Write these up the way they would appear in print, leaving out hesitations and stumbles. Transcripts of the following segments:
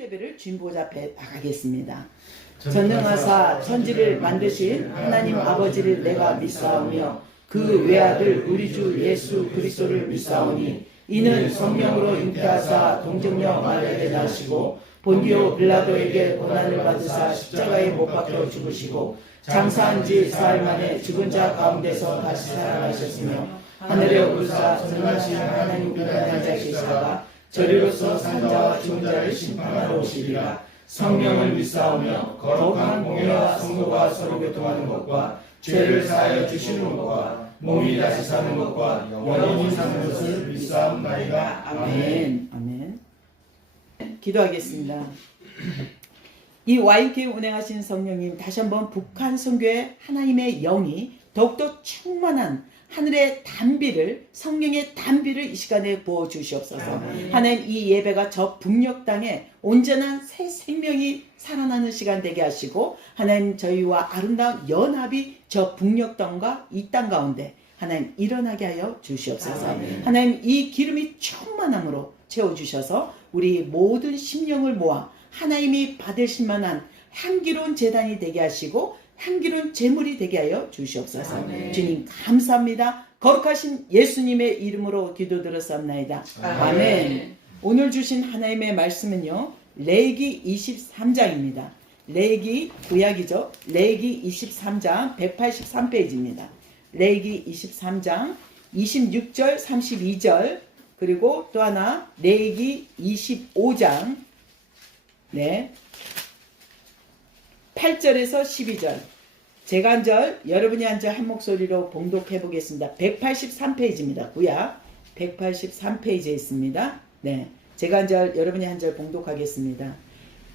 예배를 주인보좌 앞에 나가겠습니다. 전능하사 천지를 만드신 하나님 아버지를 내가 믿사오며 그 외아들 우리 주 예수 그리스도를 믿사오니 이는 성령으로 잉태하사 동정녀 마리아에게 나시고 본디오 빌라도에게 고난을 받으사 십자가에 못 박혀 죽으시고 장사한 지 사흘 만에 죽은 자 가운데서 다시 살아나셨으며 하늘에 오르사 전능하신 하나님 위대한 자 계시다가 저리로서 산 자와 죽은 자를 심판하러 오시리라. 성령을 믿사오며 거룩한 공회와 성도가 서로 교통하는 것과 죄를 사하여 주시는 것과 몸이 다시 사는 것과 영원히 사는 것을 믿사옵나이다. 아멘. 아멘. 기도하겠습니다. 이 YK 운행하신 성령님, 다시 한번 북한 선교의 하나님의 영이 더욱더 충만한 하늘의 단비를, 성령의 단비를 이 시간에 부어주시옵소서. 하나님, 이 예배가 저 북녘 땅에 온전한 새 생명이 살아나는 시간 되게 하시고, 하나님, 저희와 아름다운 연합이 저 북녘 땅과 이 땅 가운데 하나님 일어나게 하여 주시옵소서. 하나님, 이 기름이 충만함으로 채워주셔서 우리 모든 심령을 모아 하나님이 받으실 만한 향기로운 제단이 되게 하시고 향기로운 제물이 되게 하여 주시옵소서. 아멘. 주님 감사합니다. 거룩하신 예수님의 이름으로 기도드렸사옵나이다. 아멘. 오늘 주신 하나님의 말씀은요, 레위기 23장입니다. 레위기 구약이죠. 레위기 23장 183페이지입니다. 레위기 23장 26절 32절 그리고 또 하나 레위기 25장 8절에서 12절. 제가 한 절, 여러분이 한 절 한 목소리로 봉독해 보겠습니다. 183페이지입니다. 구약 183페이지에 있습니다. 제가 한 절, 여러분이 한 절 봉독하겠습니다.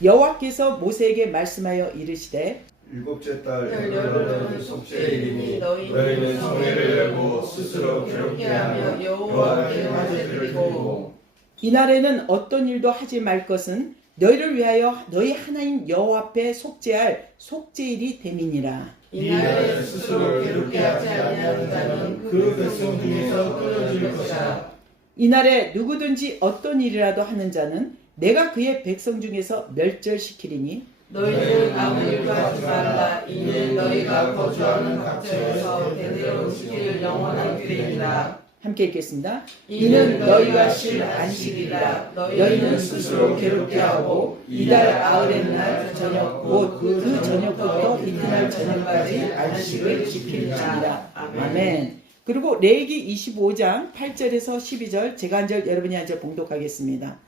여호와께서 모세에게 말씀하여 이르시되 일곱째 달 열흘은 속죄일이니 너희는 성회를 열고 스스로 기록케 하며 여호와께 화제 드리고 이날에는 어떤 일도 하지 말 것은 너희를 위하여 너희 하나님 여호와 앞에 속죄할 속죄일이 됨이니라. 이날에 스스로 기록케 하지 아니하는 자는 그 백성 중에서 끊어질 것이라. 이날에 누구든지 어떤 일이라도 하는 자는 내가 그의 백성 중에서 멸절시키리니 너희는 아무 일도 하지 말라. 이는 너희가 거주하는 각처에서 대대로 지킬 영원한 규례니라. 함께 읽겠습니다. 이는 너희가 쉴 안식이라. 너희는 스스로 괴롭게 하고 이달 아흐렛 날 저녁 곧 그 저녁부터 이튿날 저녁까지 안식을 지킬지니라. 아멘. 그리고 레위기 25장 8절에서 12절 제가 한 절 여러분이 한 절 봉독하겠습니다.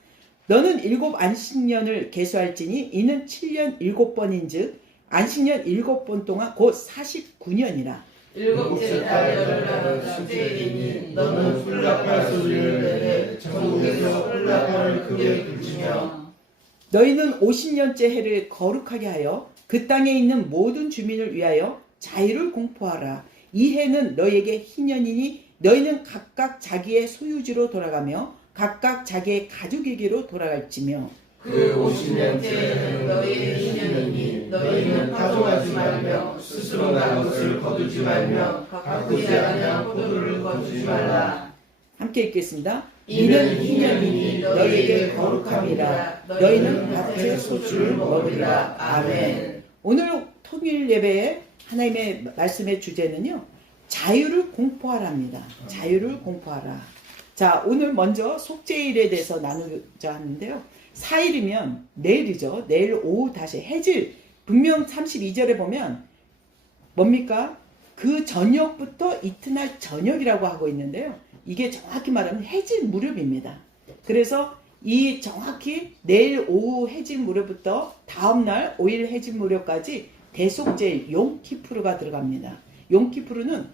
너는 7 안식년을 계수할지니 이는 7년 7번인즉 안식년 7번 동안 곧 49년이라. 일곱째 달 열흘날은 속죄일이니 너는 훌라팔 소리를 내되 전국에서 훌라팔을 크게 불치며 너희는 50년째 해를 거룩하게 하여 그 땅에 있는 모든 주민을 위하여 자유를 공포하라. 이 해는 너희에게 희년이니 너희는 각각 자기의 소유지로 돌아가며 각각 자기의 가족에게로 돌아갈지며 그 50년째에는 너희의 희년이니 너희는 가져가지 말며 스스로 난 것을 거두지 말며 가꾸지 아니한 포도를 거두지 말라. 함께 읽겠습니다. 이는 희년이니 너희에게 거룩함이라. 너희는 밭의 소출을 먹으리라. 아멘. 오늘 통일 예배의 하나님의 말씀의 주제는요, 자유를 공포하라입니다. 자유를 공포하라. 자, 오늘 먼저 속죄일에 대해서 나누자 하는데요. 4일이면 내일이죠. 내일 오후 다시 해질, 분명 32절에 보면 뭡니까? 그 저녁부터 이튿날 저녁이라고 하고 있는데요. 이게 정확히 말하면 해질 무렵입니다. 그래서 이 정확히 내일 오후 해질 무렵부터 다음날 5일 해질 무렵까지 대속죄일 용키푸르가 들어갑니다. 용키푸르는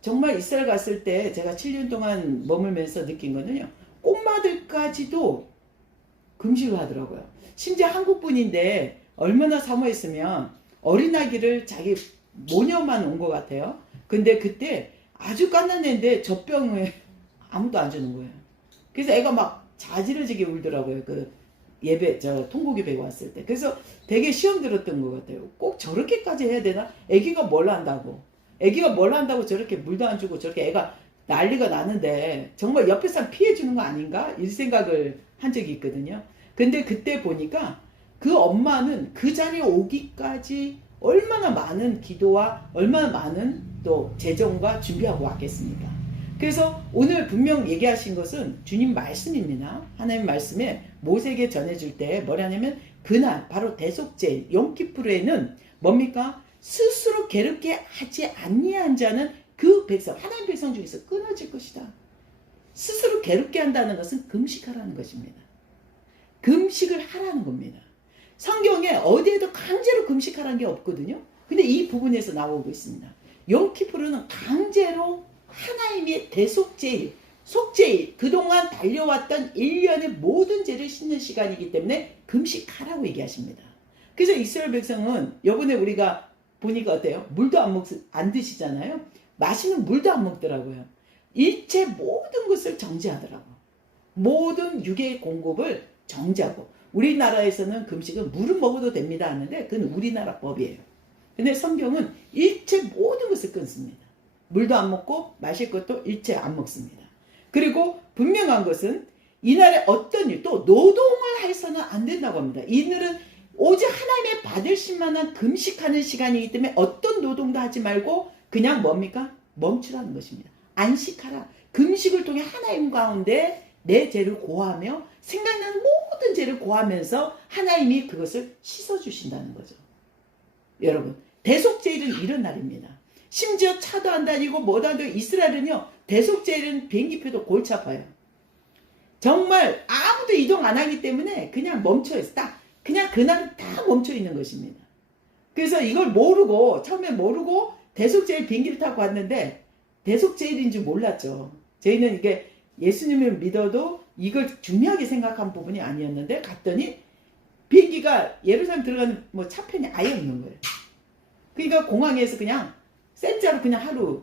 정말 이스라엘 갔을 때 제가 7년 동안 머물면서 느낀 거는요. 꼬마들까지도 금식을 하더라고요. 심지어 한국 분인데 얼마나 사모했으면 어린아기를 자기 모녀만 온 것 같아요. 근데 그때 아주 갓난애인데 젖병을 아무도 안 주는 거예요. 그래서 애가 막 자지러지게 울더라고요. 그 예배, 통곡 예배 왔을 때. 그래서 되게 시험 들었던 것 같아요. 꼭 저렇게까지 해야 되나? 애기가 뭘 한다고. 애기가 뭘 한다고 저렇게 물도 안 주고 저렇게 애가 난리가 나는데 정말 옆에 사람 피해 주는 거 아닌가? 이 생각을 한 적이 있거든요. 근데 그때 보니까 그 엄마는 그 자리에 오기까지 얼마나 많은 기도와 얼마나 많은 또 재정과 준비하고 왔겠습니까? 그래서 오늘 분명 얘기하신 것은 주님 말씀입니다. 하나님 말씀에 모세에게 전해줄 때 뭐라냐면 그날 바로 대속죄 용키푸르에는 뭡니까? 스스로 괴롭게 하지 아니한 자는 그 백성, 하나님 백성 중에서 끊어질 것이다. 스스로 괴롭게 한다는 것은 금식하라는 것입니다. 금식을 하라는 겁니다. 성경에 어디에도 강제로 금식하라는 게 없거든요. 근데 이 부분에서 나오고 있습니다. 용키푸르는 강제로 하나님의 대속죄일, 속죄일, 그동안 달려왔던 1년의 모든 죄를 씻는 시간이기 때문에 금식하라고 얘기하십니다. 그래서 이스라엘 백성은 요번에 우리가 보니까 어때요? 물도 안 드시잖아요. 마시는 물도 안 먹더라고요. 일체 모든 것을 정지하더라고. 모든 육의 공급을 정지하고. 우리나라에서는 금식은 물은 먹어도 됩니다 하는데 그건 우리나라 법이에요. 근데 성경은 일체 모든 것을 끊습니다. 물도 안 먹고 마실 것도 일체 안 먹습니다. 그리고 분명한 것은 이날에 어떤 일, 또 노동을 해서는 안 된다고 합니다. 이날은 오직 하나님의 받으실 만한 금식하는 시간이기 때문에 어떤 노동도 하지 말고 그냥 뭡니까? 멈추라는 것입니다. 안식하라. 금식을 통해 하나님 가운데 내 죄를 고하며 생각나는 모든 죄를 고하면서 하나님이 그것을 씻어주신다는 거죠. 여러분, 대속죄일은 이런 날입니다. 심지어 차도 안 다니고 뭐도 안 다니고 이스라엘은요. 대속죄일은 비행기표도 골치 아파요. 정말 아무도 이동 안 하기 때문에 그냥 멈춰있어. 딱 그냥 그날은 다 멈춰있는 것입니다. 그래서 이걸 모르고 처음에 모르고 대속죄일 비행기를 타고 왔는데 대속죄일인 줄 몰랐죠. 저희는 이게 예수님을 믿어도 이걸 중요하게 생각한 부분이 아니었는데 갔더니 비행기가 예루살렘 들어가는 뭐 차편이 아예 없는 거예요. 그러니까 공항에서 그냥 센자로 그냥 하루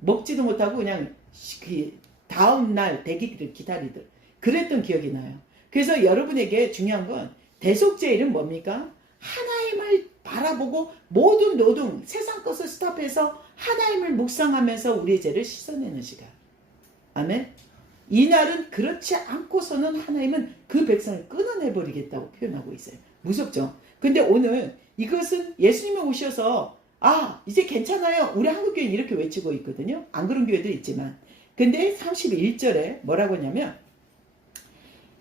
먹지도 못하고 그냥 그 다음날 대기를 기다리들 그랬던 기억이 나요. 그래서 여러분에게 중요한 건 대속죄일은 뭡니까? 하나님을 바라보고 모든 노동, 세상 것을 스탑해서 하나님을 묵상하면서 우리의 죄를 씻어내는 시간. 아멘. 이날은 그렇지 않고서는 하나님은 그 백성을 끊어내버리겠다고 표현하고 있어요. 무섭죠? 근데 오늘 이것은 예수님이 오셔서 이제 괜찮아요. 우리 한국교회는 이렇게 외치고 있거든요. 안 그런 교회도 있지만. 근데 31절에 뭐라고 하냐면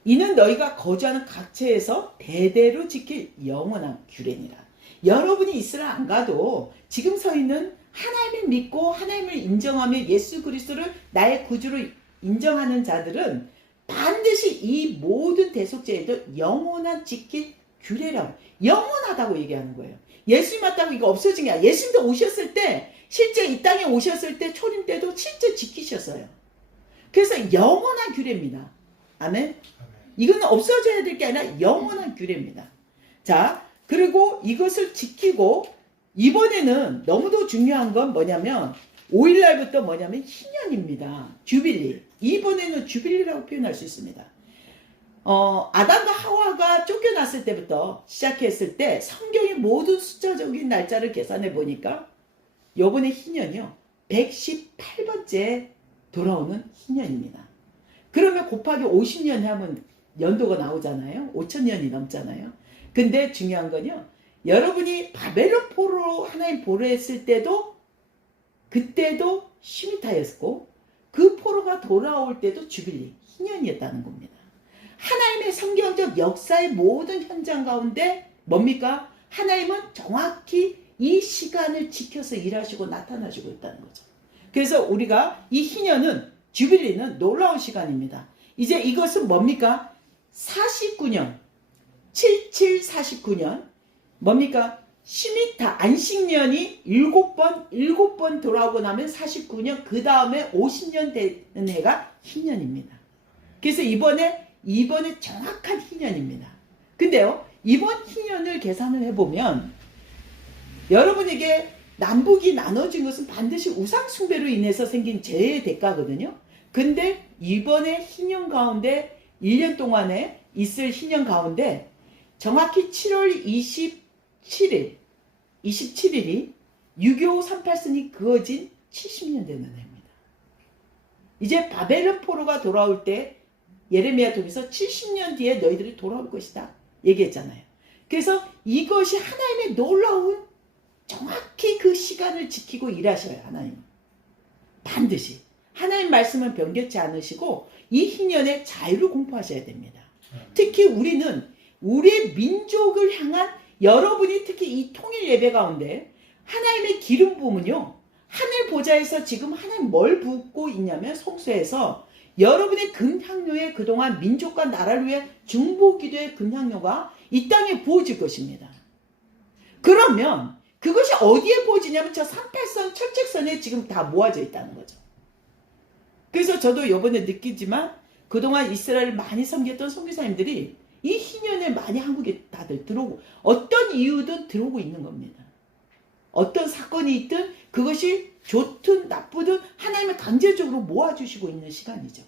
이는 너희가 거주하는 각처에서 대대로 지킬 영원한 규례니라. 여러분이 이스라엘 안 가도 지금 서 있는 하나님을 믿고 하나님을 인정하며 예수 그리스도를 나의 구주로 인정하는 자들은 반드시 이 모든 대속죄에도 영원한 지킬 규례라고 영원하다고 얘기하는 거예요. 예수님 왔다고 이거 없어진 게 아니라 예수님도 오셨을 때 실제 이 땅에 오셨을 때 초림 때도 실제 지키셨어요. 그래서 영원한 규례입니다. 아멘. 이거는 없어져야 될 게 아니라 영원한 규례입니다. 자, 그리고 이것을 지키고 이번에는 너무도 중요한 건 뭐냐면 5일날부터 뭐냐면 희년입니다. 주빌리. 이번에는 주빌리라고 표현할 수 있습니다. 아담과 하와가 쫓겨났을 때부터 시작했을 때 성경의 모든 숫자적인 날짜를 계산해 보니까 요번에 희년이요. 118번째 돌아오는 희년입니다. 그러면 곱하기 50년 하면 연도가 나오잖아요. 5000년이 넘잖아요. 근데 중요한 건요. 여러분이 바벨론 포로로 하나님 보냈을 때도 그때도 시미타였고 그 포로가 돌아올 때도 주빌리, 희년이었다는 겁니다. 하나님의 성경적 역사의 모든 현장 가운데 뭡니까? 하나님은 정확히 이 시간을 지켜서 일하시고 나타나시고 있다는 거죠. 그래서 우리가 이 희년은 주빌리는 놀라운 시간입니다. 이제 이것은 뭡니까? 49년, 7749년 뭡니까? 시미타 안식년이 7번 돌아오고 나면 49년 그 다음에 50년 되는 해가 희년입니다. 그래서 이번에 정확한 희년입니다. 근데요 이번 희년을 계산을 해보면 여러분에게 남북이 나눠진 것은 반드시 우상 숭배로 인해서 생긴 죄의 대가거든요. 근데 이번에 희년 가운데 1년 동안에 있을 희년 가운데 정확히 7월 27일이 6.25 38선이 그어진 70년 되는 해입니다. 이제 바벨론 포로가 돌아올 때 예레미야 통해서 70년 뒤에 너희들이 돌아올 것이다 얘기했잖아요. 그래서 이것이 하나님의 놀라운 정확히 그 시간을 지키고 일하셔요. 하나님은 반드시 하나님 말씀은 변개치 않으시고 이 희년의 자유를 공포하셔야 됩니다. 특히 우리는 우리의 민족을 향한 여러분이 특히 이 통일 예배 가운데 하나님의 기름 부음은요, 하늘 보좌에서 지금 하나님 뭘 붓고 있냐면 성소에서 여러분의 금향료에 그동안 민족과 나라를 위해 중보기도의 금향료가 이 땅에 부어질 것입니다. 그러면 그것이 어디에 부어지냐면 저 38선 철책선에 지금 다 모아져 있다는 거죠. 그래서 저도 이번에 느끼지만 그동안 이스라엘을 많이 섬겼던 선교사님들이 이 희년에 많이 한국에 다들 들어오고 어떤 이유든 들어오고 있는 겁니다. 어떤 사건이 있든 그것이 좋든 나쁘든 하나님은 강제적으로 모아주시고 있는 시간이죠.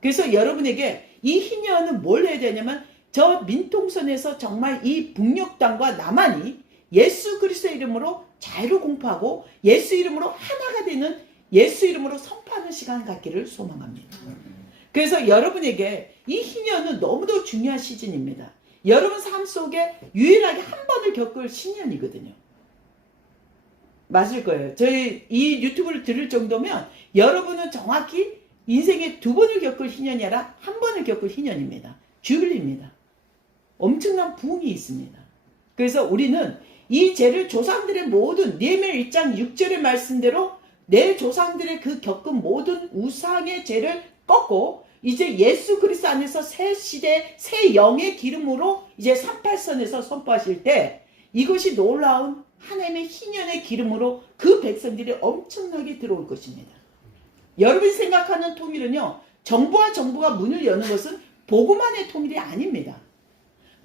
그래서 여러분에게 이 희년은 뭘 해야 되냐면 저 민통선에서 정말 이 북녘 땅과 남한이 예수 그리스도의 이름으로 자유를 공포하고 예수 이름으로 하나가 되는 예수 이름으로 선포하는 시간 갖기를 소망합니다. 그래서 여러분에게 이 희년은 너무도 중요한 시즌입니다. 여러분 삶 속에 유일하게 한 번을 겪을 신년이거든요. 맞을 거예요. 저희 이 유튜브를 들을 정도면 여러분은 정확히 인생에 2번을 겪을 희년이 아니라 한 번을 겪을 희년입니다. 주빌리입니다. 엄청난 부흥이 있습니다. 그래서 우리는 이 죄를 조상들의 모든 느헤미야 1장 6절의 말씀대로 내 조상들의 그 겪은 모든 우상의 죄를 꺾고 이제 예수 그리스도 안에서 새 시대 새 영의 기름으로 이제 38선에서 선포하실 때 이것이 놀라운 하나님의 희년의 기름으로 그 백성들이 엄청나게 들어올 것입니다. 여러분이 생각하는 통일은요, 정부와 정부가 문을 여는 것은 복음만의 통일이 아닙니다.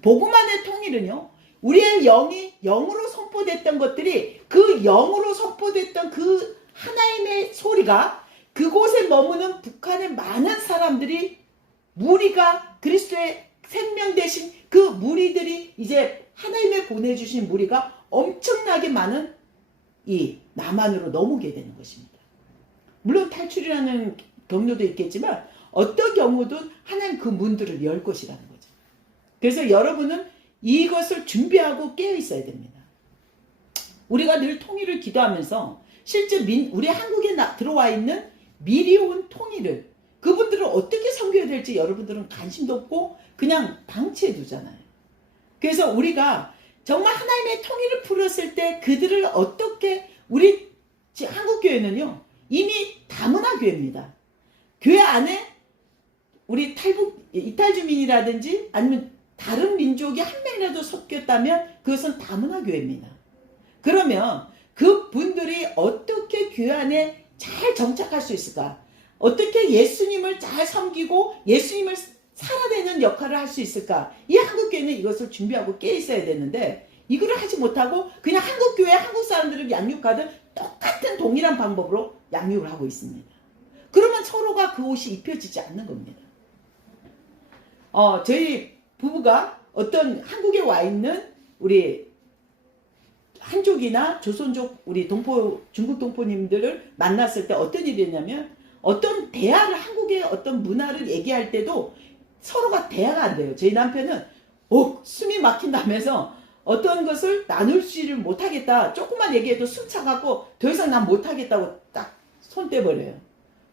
복음만의 통일은요, 우리의 영이 영으로 선포됐던 것들이 그 영으로 선포됐던 그 하나님의 소리가 그곳에 머무는 북한의 많은 사람들이 무리가 그리스도의 생명 대신 그 무리들이 이제 하나님의 보내주신 무리가 엄청나게 많은 이 남한으로 넘어오게 되는 것입니다. 물론 탈출이라는 경로도 있겠지만 어떤 경우든 하나님 그 문들을 열 것이라는 거죠. 그래서 여러분은 이것을 준비하고 깨어 있어야 됩니다. 우리가 늘 통일을 기도하면서 실제 우리 한국에 들어와 있는 미리 온 통일을 그분들을 어떻게 섬겨야 될지 여러분들은 관심도 없고 그냥 방치해 두잖아요. 그래서 우리가 정말 하나님의 통일을 풀었을 때 그들을 어떻게 우리 한국교회는요 이미 다문화 교회입니다. 교회 안에 우리 이탈 주민이라든지 아니면 다른 민족이 한 명이라도 섞였다면 그것은 다문화 교회입니다. 그러면 그 분들이 어떻게 교회 안에 잘 정착할 수 있을까? 어떻게 예수님을 잘 섬기고 예수님을 살아내는 역할을 할 수 있을까? 이 한국교회는 이것을 준비하고 깨 있어야 되는데 이거를 하지 못하고 그냥 한국교회 한국 사람들을 양육하듯 똑같은 동일한 방법으로 양육을 하고 있습니다. 그러면 서로가 그 옷이 입혀지지 않는 겁니다. 저희 부부가 어떤 한국에 와 있는 우리 한족이나 조선족 우리 중국 동포님들을 만났을 때 어떤 일이 있냐면 어떤 대화를 한국의 어떤 문화를 얘기할 때도 서로가 대화가 안 돼요. 저희 남편은 숨이 막힌다면서 어떤 것을 나눌지를 못하겠다. 조금만 얘기해도 숨 차갖고 더 이상 난 못하겠다고 딱 손 떼버려요.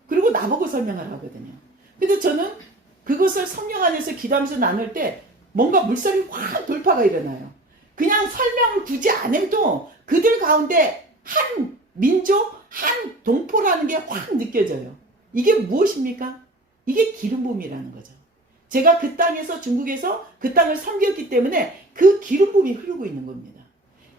그리고 나보고 설명을 하거든요. 근데 저는 그것을 성령 안에서 기도하면서 나눌 때 뭔가 물살이 확 돌파가 일어나요. 그냥 설명을 굳이 안 해도 그들 가운데 한 민족, 한 동포라는 게 확 느껴져요. 이게 무엇입니까? 이게 기름 부음이라는 거죠. 제가 그 땅에서 중국에서 그 땅을 섬겼기 때문에 그 기름 부음이 흐르고 있는 겁니다.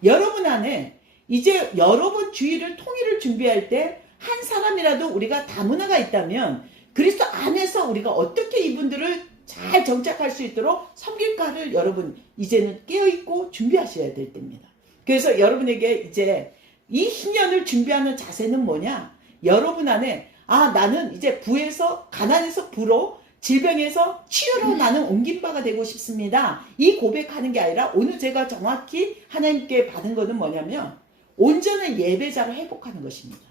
여러분 안에 이제 여러분 주의를 통일을 준비할 때 한 사람이라도 우리가 다문화가 있다면 그리스도 안에서 우리가 어떻게 이분들을 잘 정착할 수 있도록 섬길까를 여러분 이제는 깨어있고 준비하셔야 될 때입니다. 그래서 여러분에게 이제 이 희년을 준비하는 자세는 뭐냐? 여러분 안에 나는 이제 부에서 가난에서 부로 질병에서 치유로 나는 옮긴 바가 되고 싶습니다. 이 고백하는 게 아니라 오늘 제가 정확히 하나님께 받은 것은 뭐냐면 온전한 예배자로 회복하는 것입니다.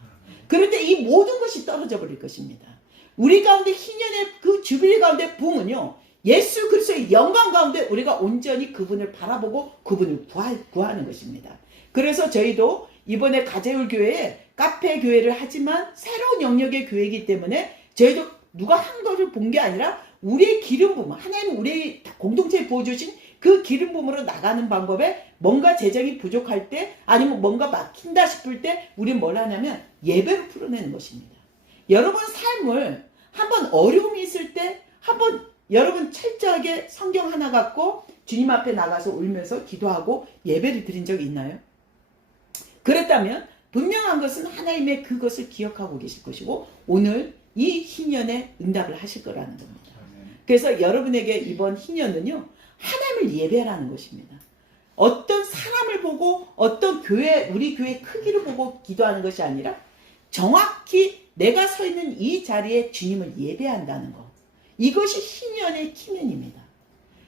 그럴 때 이 모든 것이 떨어져 버릴 것입니다. 우리 가운데 희년의 그 주빌리 가운데 부흥은요, 예수 그리스도의 영광 가운데 우리가 온전히 그분을 바라보고 그분을 구하는 것입니다. 그래서 저희도 이번에 가재울 교회에 카페 교회를 하지만 새로운 영역의 교회이기 때문에 저희도 누가 한 것을 본 게 아니라 우리의 기름 부음, 하나님 우리 공동체에 부어주신 그 기름 부음으로 나가는 방법에 뭔가 재정이 부족할 때 아니면 뭔가 막힌다 싶을 때 우리는 뭘 하냐면 예배로 풀어내는 것입니다. 여러분 삶을 한번 어려움이 있을 때 한번 여러분 철저하게 성경 하나 갖고 주님 앞에 나가서 울면서 기도하고 예배를 드린 적이 있나요? 그랬다면 분명한 것은 하나님의 그것을 기억하고 계실 것이고 오늘 이 희년에 응답을 하실 거라는 겁니다. 그래서 여러분에게 이번 희년은요, 하나님을 예배하라는 것입니다. 어떤 사람을 보고 어떤 교회, 우리 교회 크기를 보고 기도하는 것이 아니라 정확히 내가 서 있는 이 자리에 주님을 예배한다는 것. 이것이 희년의 기면입니다.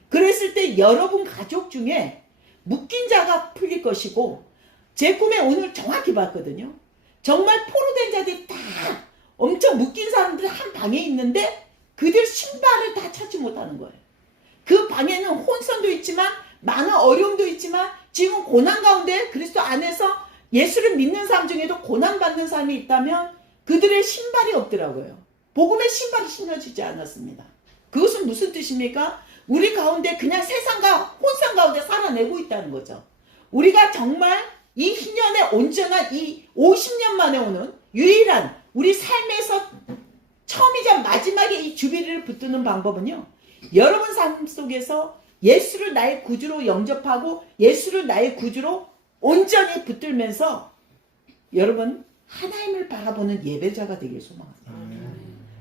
그랬을 때 여러분 가족 중에 묶인 자가 풀릴 것이고, 제 꿈에 오늘 정확히 봤거든요. 정말 포로된 자들이 다 엄청 묶인 사람들이 한 방에 있는데 그들 신발을 다 찾지 못하는 거예요. 그 방에는 혼선도 있지만 많은 어려움도 있지만 지금 고난 가운데 그리스도 안에서 예수를 믿는 사람 중에도 고난받는 사람이 있다면 그들의 신발이 없더라고요. 복음의 신발이 신어지지 않았습니다. 그것은 무슨 뜻입니까? 우리 가운데 그냥 세상과 혼상 가운데 살아내고 있다는 거죠. 우리가 정말 이 희년의 온전한 이 50년 만에 오는 유일한 우리 삶에서 처음이자 마지막에 이 주비리를 붙드는 방법은요, 여러분 삶 속에서 예수를 나의 구주로 영접하고 예수를 나의 구주로 온전히 붙들면서 여러분 하나님을 바라보는 예배자가 되길 소망합니다.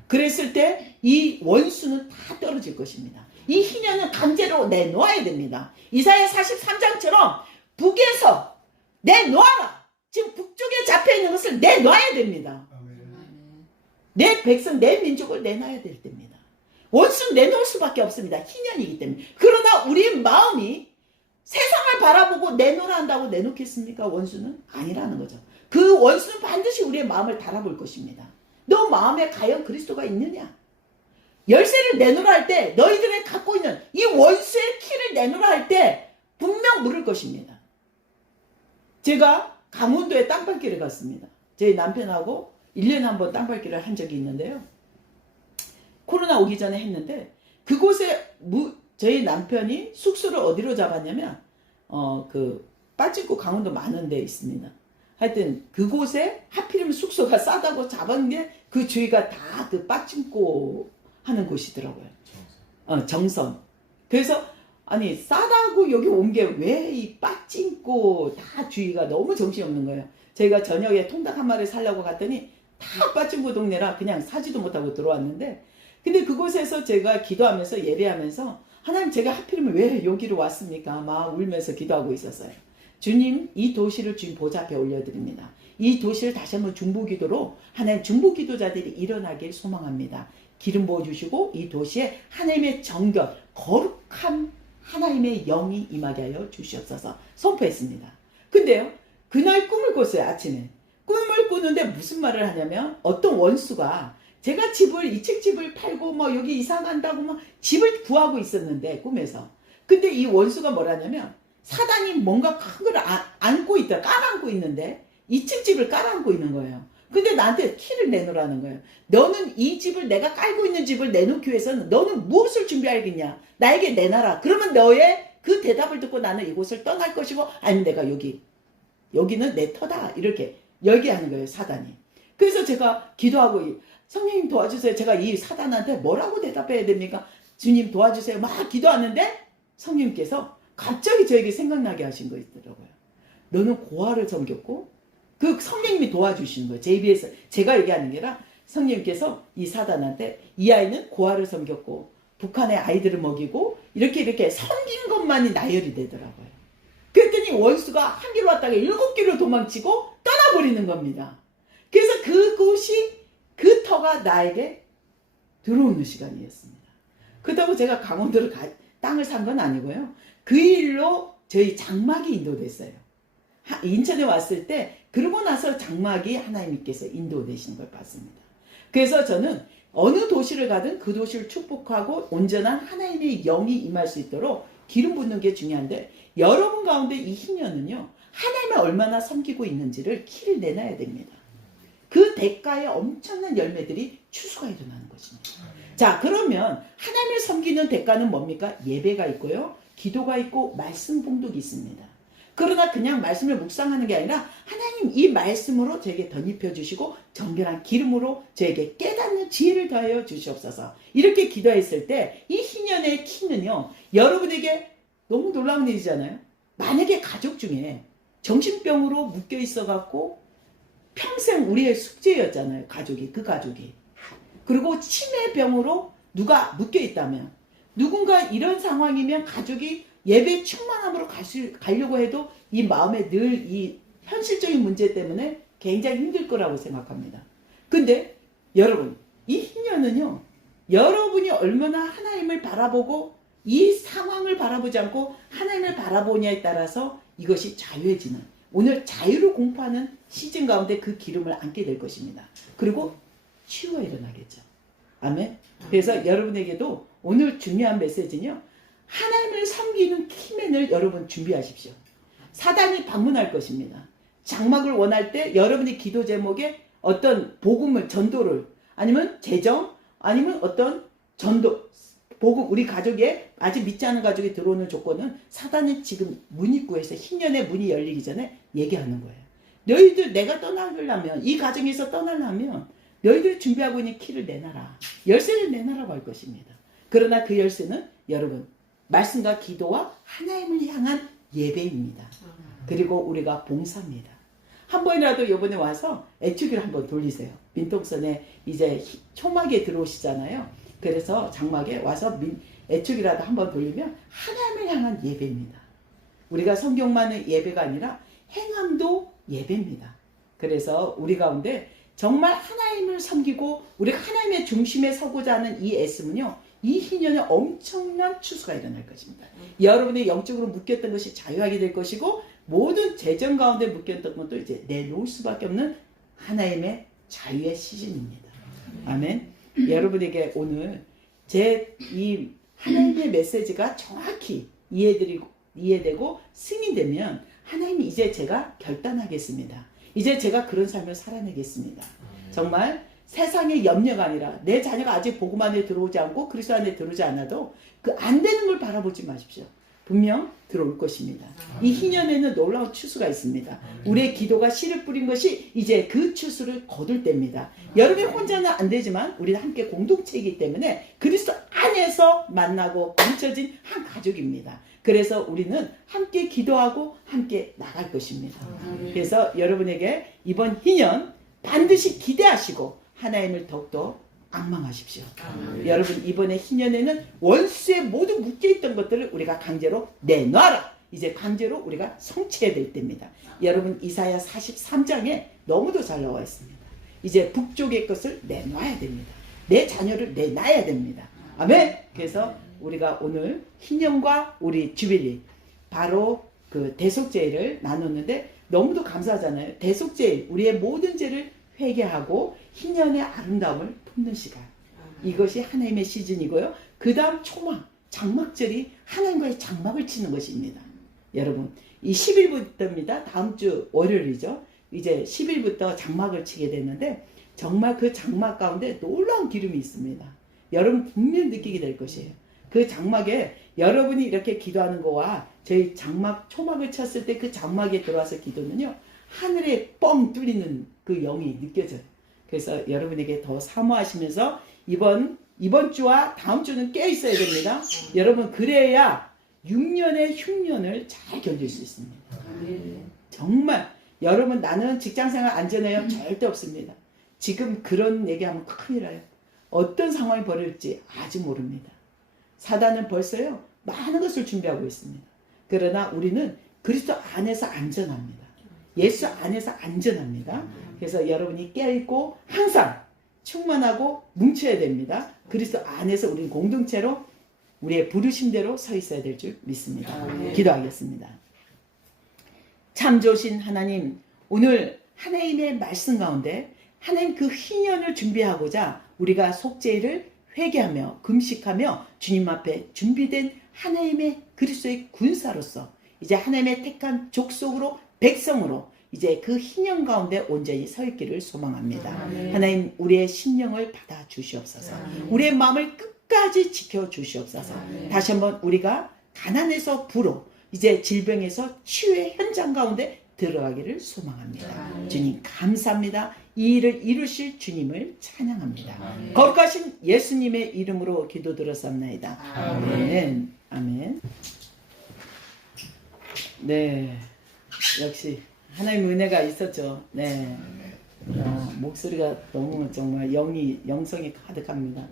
그랬을 때 이 원수는 다 떨어질 것입니다. 이 희년은 강제로 내놓아야 됩니다. 이사야 43장처럼 북에서 내놓아라. 지금 북쪽에 잡혀있는 것을 내놔야 됩니다. 내 백성, 내 민족을 내놔야 될 때입니다. 원수는 내놓을 수밖에 없습니다. 희년이기 때문에. 그러나 우리 마음이 세상을 바라보고 내놓으라 한다고 내놓겠습니까? 원수는? 아니라는 거죠. 그 원수는 반드시 우리의 마음을 달아볼 것입니다. 너 마음에 과연 그리스도가 있느냐? 열쇠를 내놓으라 할 때 너희들이 갖고 있는 이 원수의 키를 내놓으라 할 때 분명 물을 것입니다. 제가 강원도에 땅밟기를 갔습니다. 저희 남편하고 1년에 한 번 땅밟기를 한 적이 있는데요. 코로나 오기 전에 했는데 그곳에 저희 남편이 숙소를 어디로 잡았냐면 그 빠진코 강원도 많은 데 있습니다. 하여튼 그곳에 하필이면 숙소가 싸다고 잡은 게 그 주위가 다 그 빠진코 하는 곳이더라고요. 정선. 그래서 아니 싸다고 여기 온 게 왜 이 빠진코 다 주위가 너무 정신없는 거예요. 저희가 저녁에 통닭 한 마리 사려고 갔더니 다 빠진코 동네라 그냥 사지도 못하고 들어왔는데, 근데 그곳에서 제가 기도하면서 예배하면서 하나님 제가 하필이면 왜 여기로 왔습니까? 막 울면서 기도하고 있었어요. 주님, 이 도시를 주님 보좌 앞에 올려드립니다. 이 도시를 다시 한번 중보기도로 하나님 중보기도자들이 일어나길 소망합니다. 기름 부어주시고 이 도시에 하나님의 정결, 거룩한 하나님의 영이 임하게 하여 주시옵소서 선포했습니다. 근데요, 그날 꿈을 꿨어요. 아침에 꿈을 꾸는데 무슨 말을 하냐면 어떤 원수가 제가 집을 2층 집을 팔고 뭐 여기 이사 간다고 막 집을 구하고 있었는데 꿈에서, 근데 이 원수가 뭐라냐면 사단이 뭔가 큰 걸 안고 있다, 깔아안고 있는데 2층 집을 깔아안고 있는 거예요. 근데 나한테 키를 내놓으라는 거예요. 너는 이 집을, 내가 깔고 있는 집을 내놓기 위해서는 너는 무엇을 준비하겠냐? 나에게 내놔라. 그러면 너의 그 대답을 듣고 나는 이곳을 떠날 것이고, 아니면 내가 여기는 내 터다. 이렇게 열게하는 거예요, 사단이. 그래서 제가 기도하고, 성령님 도와주세요. 제가 이 사단한테 뭐라고 대답해야 됩니까? 주님 도와주세요. 막 기도하는데 성령님께서 갑자기 저에게 생각나게 하신 거 있더라고요. 너는 고아를 섬겼고, 그 성령님이 도와주시는 거예요. JBS 제가 얘기하는 게 아니라 성령님께서 이 사단한테 이 아이는 고아를 섬겼고 북한의 아이들을 먹이고 이렇게 섬긴 것만이 나열이 되더라고요. 그랬더니 원수가 한 길로 왔다가 7길로 도망치고 떠나버리는 겁니다. 그래서 그곳이, 그 터가 나에게 들어오는 시간이었습니다. 그렇다고 제가 강원도를 땅을 산 건 아니고요. 그 일로 저희 장막이 인도됐어요. 인천에 왔을 때 그러고 나서 장막이 하나님께서 인도되시는 걸 봤습니다. 그래서 저는 어느 도시를 가든 그 도시를 축복하고 온전한 하나님의 영이 임할 수 있도록 기름 붓는 게 중요한데, 여러분 가운데 이 희년은요, 하나님을 얼마나 섬기고 있는지를 키를 내놔야 됩니다. 그 대가에 엄청난 열매들이 추수가 일어나는 것입니다. 자, 그러면 하나님을 섬기는 대가는 뭡니까? 예배가 있고요, 기도가 있고 말씀 봉독이 있습니다. 그러나 그냥 말씀을 묵상하는 게 아니라 하나님 이 말씀으로 저에게 덧입혀 주시고 정결한 기름으로 저에게 깨닫는 지혜를 더하여 주시옵소서. 이렇게 기도했을 때 이 희년의 키는요, 여러분에게 너무 놀라운 일이잖아요. 만약에 가족 중에 정신병으로 묶여 있어 갖고 평생 우리의 숙제였잖아요. 그 가족이. 그리고 치매병으로 누가 묶여 있다면, 누군가 이런 상황이면 가족이 예배 충만함으로 가려고 해도 이 마음에 늘 이 현실적인 문제 때문에 굉장히 힘들 거라고 생각합니다. 근데 여러분, 이 희년은요, 여러분이 얼마나 하나님을 바라보고 이 상황을 바라보지 않고 하나님을 바라보냐에 따라서 이것이 자유해지는, 오늘 자유를 공포하는 시즌 가운데 그 기름을 안게 될 것입니다. 그리고 치유가 일어나겠죠. 아멘. 그래서 여러분에게도 오늘 중요한 메시지는요, 하나님을 섬기는 키맨을 여러분 준비하십시오. 사단이 방문할 것입니다. 장막을 원할 때 여러분의 기도 제목에 어떤 복음을, 전도를, 아니면 재정, 아니면 어떤 전도, 복음, 우리 가족에 아직 믿지 않은 가족이 들어오는 조건은 사단이 지금 문 입구에서 희년의 문이 열리기 전에 얘기하는 거예요. 너희들 내가 떠나려면, 이 가정에서 떠나려면 너희들 준비하고 있는 키를 내놔라. 열쇠를 내놔라고 할 것입니다. 그러나 그 열쇠는 여러분, 말씀과 기도와 하나님을 향한 예배입니다. 그리고 우리가 봉사입니다. 한 번이라도 이번에 와서 애축기를 한번 돌리세요. 민통선에 이제 초막에 들어오시잖아요. 그래서 장막에 와서 애축기라도 한번 돌리면 하나님을 향한 예배입니다. 우리가 성경만의 예배가 아니라 행함도 예배입니다. 그래서 우리 가운데 정말 하나님을 섬기고 우리가 하나님의 중심에 서고자 하는 이 애씀은요, 이 희년에 엄청난 추수가 일어날 것입니다. 여러분의 영적으로 묶였던 것이 자유하게 될 것이고, 모든 재정 가운데 묶였던 것도 이제 내놓을 수밖에 없는 하나님의 자유의 시즌입니다. 아멘. 여러분에게 오늘 제 이 하나님의 메시지가 정확히 이해되고 승인되면, 하나님이 이제 제가 결단하겠습니다. 이제 제가 그런 삶을 살아내겠습니다. 정말 세상의 염려가 아니라, 내 자녀가 아직 복음 안에 들어오지 않고 그리스도 안에 들어오지 않아도 그 안 되는 걸 바라보지 마십시오. 분명 들어올 것입니다. 이 희년에는 놀라운 추수가 있습니다. 우리의 기도가 씨를 뿌린 것이 이제 그 추수를 거둘 때입니다. 여러분이 혼자는 안 되지만 우리는 함께 공동체이기 때문에 그리스도 안에서 만나고 뭉쳐진 한 가족입니다. 그래서 우리는 함께 기도하고 함께 나갈 것입니다. 그래서 여러분에게 이번 희년 반드시 기대하시고 하나님을 더욱더 앙망하십시오. 여러분, 이번에 희년에는 원수의 모두 묶여있던 것들을 우리가 강제로 내놔라. 이제 강제로 우리가 성취해야 될 때입니다. 여러분, 이사야 43장에 너무도 잘 나와 있습니다. 이제 북쪽의 것을 내놔야 됩니다. 내 자녀를 내놔야 됩니다. 아멘. 그래서 우리가 오늘 희년과 우리 주빌리, 바로 그 대속죄를 나눴는데 너무도 감사하잖아요. 대속죄, 우리의 모든 죄를 회개하고 희년의 아름다움을 품는 시간, 이것이 하나님의 시즌이고요. 그 다음 초막, 장막절이 하나님과의 장막을 치는 것입니다. 여러분, 이 10일부터입니다. 다음 주 월요일이죠. 이제 10일부터 장막을 치게 되는데, 정말 그 장막 가운데 놀라운 기름이 있습니다. 여러분 분명히 느끼게 될 것이에요. 그 장막에 여러분이 이렇게 기도하는 거와 저희 장막, 초막을 쳤을 때 그 장막에 들어와서 기도는요, 하늘에 뻥 뚫리는 그 영이 느껴져요. 그래서 여러분에게 더 사모하시면서 이번 주와 다음 주는 깨어 있어야 됩니다. 여러분, 그래야 6년의 흉년을 잘 견딜 수 있습니다. 정말 여러분, 나는 직장생활 안전해요? 절대 없습니다. 지금 그런 얘기하면 큰일 나요. 어떤 상황이 벌어질지 아직 모릅니다. 사단은 벌써요, 많은 것을 준비하고 있습니다. 그러나 우리는 그리스도 안에서 안전합니다. 예수 안에서 안전합니다. 그래서 여러분이 깨어있고 항상 충만하고 뭉쳐야 됩니다. 그리스도 안에서 우리는 공동체로 우리의 부르심대로 서 있어야 될 줄 믿습니다. 기도하겠습니다. 참 좋으신 하나님, 오늘 하나님의 말씀 가운데 하나님 그 희년을 준비하고자 우리가 속죄를 회개하며 금식하며 주님 앞에 준비된 하나님의 그리스도의 군사로서 이제 하나님의 택한 족속으로 백성으로 이제 그 희년 가운데 온전히 서 있기를 소망합니다. 하나님 우리의 심령을 받아 주시옵소서. 우리의 마음을 끝까지 지켜 주시옵소서. 다시 한번 우리가 가난에서 부로 이제 질병에서 치유의 현장 가운데 들어가기를 소망합니다. 주님 감사합니다. 이 일을 이루실 주님을 찬양합니다. 거룩하신 예수님의 이름으로 기도드렸습니다. 아멘. 아멘. 네, 역시 하나님의 은혜가 있었죠. 네, 목소리가 너무 정말 영성이 가득합니다.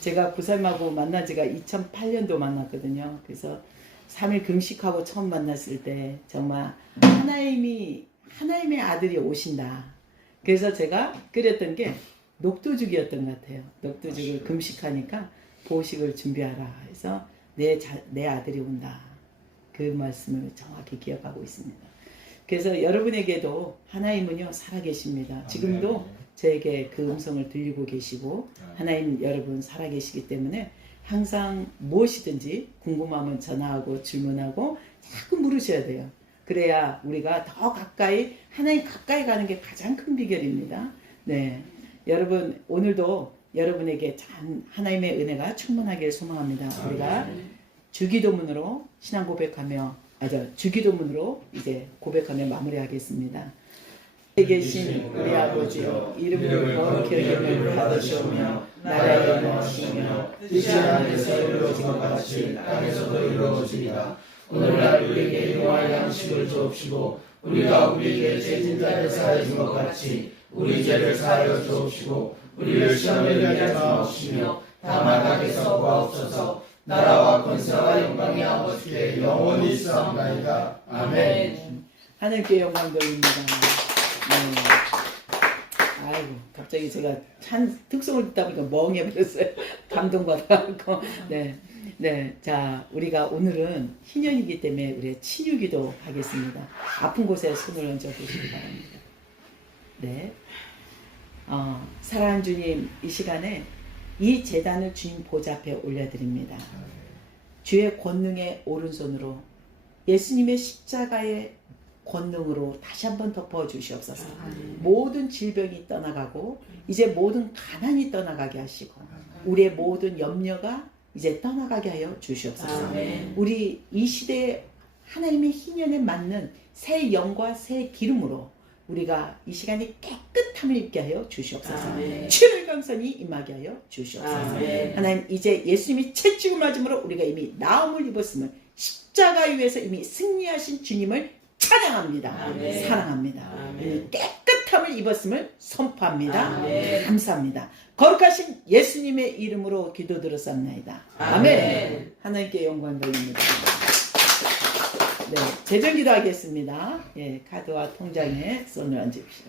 제가 구살마고 만난 지가 2008년도 만났거든요. 그래서 3일 금식하고 처음 만났을 때 정말 하나님의 아들이 오신다. 그래서 제가 끓였던 게 녹두죽이었던 것 같아요. 녹두죽을 금식하니까 보식을 준비하라 해서 내 아들이 온다. 그 말씀을 정확히 기억하고 있습니다. 그래서 여러분에게도 하나님은요 살아계십니다. 지금도 저에게 그 음성을 들리고 계시고 하나님 여러분 살아계시기 때문에 항상 무엇이든지 궁금하면 전화하고 질문하고 자꾸 물으셔야 돼요. 그래야 우리가 더 가까이 하나님 가까이 가는 게 가장 큰 비결입니다. 네, 여러분 오늘도 여러분에게 참 하나님의 은혜가 충만하길 소망합니다. 우리가 주기도문으로 신앙 고백하며 주기도문으로 이제 고백하며 마무리하겠습니다. 계신 우리 아버지여 이름을 거룩히 여김을 받으시오며 나라의 영광이시며 뜻이 하늘에서 이루어진 것 같이 땅에서도 이루어지리라. 오늘날 우리에게 일용할 양식을 주옵시고 우리가 우리에게 죄진 자를 사하여 준 것 같이 우리 죄를 사하여 주옵시고 우리를 시험에 들게 하지 마옵시며 다만 악에서 구하옵소서. 나라와 권세와 영광이 아버지께 영원히 있사옵나이다. 아멘. 하나님께 영광 돌립니다. 아이고 갑자기 제가 특성을 듣다 보니까 멍해버렸어요. 감동받아서. 네, 자 우리가 오늘은 희년이기 때문에 우리 치유기도 하겠습니다. 아픈 곳에 손을 얹어 보시기 바랍니다. 네, 사랑하는 주님 이 시간에 이 제단을 주님 보좌 앞에 올려드립니다. 주의 권능의 오른손으로 예수님의 십자가의 권능으로 다시 한번 덮어주시옵소서. 모든 질병이 떠나가고 이제 모든 가난이 떠나가게 하시고 우리의 모든 염려가 이제 떠나가게 하여 주시옵소서. 우리 이 시대에 하나님의 희년에 맞는 새 영과 새 기름으로 우리가 이 시간에 깨끗함을 입게 하여 주시옵소서. 치유의 강선이 임하게 하여 주시옵소서. 하나님 이제 예수님이 채찍을 맞음으로 우리가 이미 나음을 입었음을 십자가 위에서 이미 승리하신 주님을 찬양합니다. 사랑합니다. 깨끗함을 입었음을 선포합니다. 감사합니다. 거룩하신 예수님의 이름으로 기도드렸습니다. 아멘. 하나님께 영광 돌립니다. 네, 재정기도 하겠습니다. 예, 카드와 통장에 손을 얹으십시오.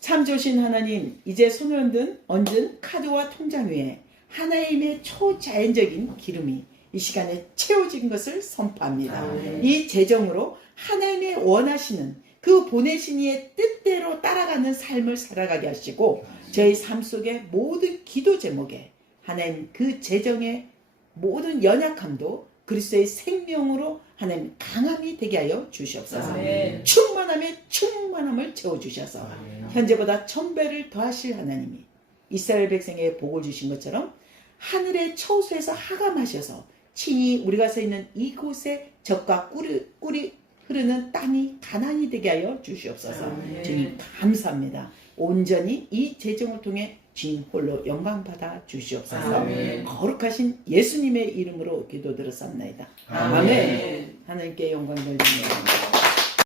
참 좋으신 하나님, 이제 손을 얹은 카드와 통장 위에 하나님의 초자연적인 기름이 이 시간에 채워진 것을 선포합니다. 이 재정으로 하나님의 원하시는 그 보내신 이의 뜻대로 따라가는 삶을 살아가게 하시고 저희 삶 속의 모든 기도 제목에 하나님 그 재정의 모든 연약함도 그리스도의 생명으로 하나님 강함이 되게 하여 주시옵소서. 충만함을 채워주셔서 현재보다 1000배를 더하실 하나님이 이스라엘 백성에게 복을 주신 것처럼 하늘의 처소에서 하감하셔서 친히 우리가 서 있는 이곳에 젖과 꿀이 흐르는 땅이 가난이 되게 하여 주시옵소서. 주님 감사합니다. 온전히 이 재정을 통해 주님 홀로 영광 받아 주시옵소서. 거룩하신 예수님의 이름으로 기도드렸습니다. 아멘. 하나님께 영광 돌립니다.